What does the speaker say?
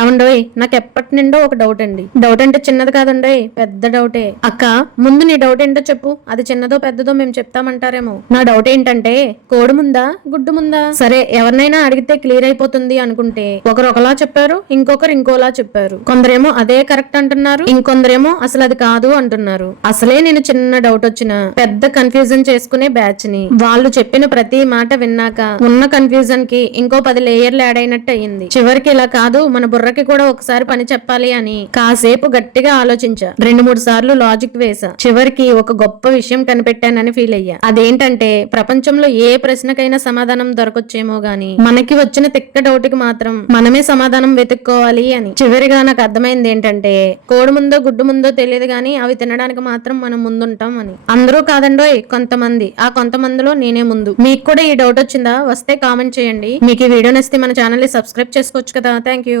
ఏమండోయ్ నాకు ఎప్పటి నుండో ఒక డౌట్ అండి. డౌట్ అంటే చిన్నది కాదండోయ్, పెద్ద డౌటే. అక్క ముందు నీ డౌట్ ఏంటో చెప్పు, అది చిన్నదో పెద్దదో మేము చెప్తామంటారేమో. నా డౌట్ ఏంటంటే కోడి ముందా గుడ్డు ముందా? సరే ఎవరినైనా అడిగితే క్లియర్ అయిపోతుంది అనుకుంటే ఒకరు ఒకలా చెప్పారు, ఇంకొకరు ఇంకోలా చెప్పారు. కొందరేమో అదే కరెక్ట్ అంటున్నారు, ఇంకొందరేమో అసలు అది కాదు అంటున్నారు. అసలే నేను చిన్న డౌట్ వచ్చిన పెద్ద కన్ఫ్యూజన్ చేసుకునే బ్యాచ్ ని. వాళ్ళు చెప్పిన ప్రతి మాట విన్నాక ఉన్న కన్ఫ్యూజన్ కి ఇంకో 10 లేయర్లు యాడ్ అయినట్టు అయ్యింది. చివరికి ఇలా కాదు, మన బుర్రకి కూడా ఒకసారి పని చెప్పాలి అని కాసేపు గట్టిగా ఆలోచించా. 2-3 సార్లు లాజిక్ వేసా. చివరికి ఒక గొప్ప విషయం కనిపెట్టానని ఫీల్ అయ్యా. అదేంటంటే ప్రపంచంలో ఏ ప్రశ్నకైనా సమాధానం దొరకొచ్చేమో గాని మనకి వచ్చిన తిక్క డౌట్ కి మాత్రం మనమే సమాధానం వెతుక్కోవాలి అని. చివరిగా నాకు అర్థమైంది ఏంటంటే కోడి ముందో గుడ్డు ముందో తెలియదు గాని అవి తినడానికి మాత్రం మనం ముందుంటాం అని. అందరూ కాదండోయ్, కొంతమంది. ఆ కొంతమందిలో నేనే ముందు. మీకు కూడా ఈ డౌట్ వచ్చిందా? వస్తే కామెంట్ చేయండి. మీకు ఈ వీడియో నచ్చితే మన ఛానల్ ని సబ్స్క్రైబ్ చేసుకోవచ్చు కదా. Thank you.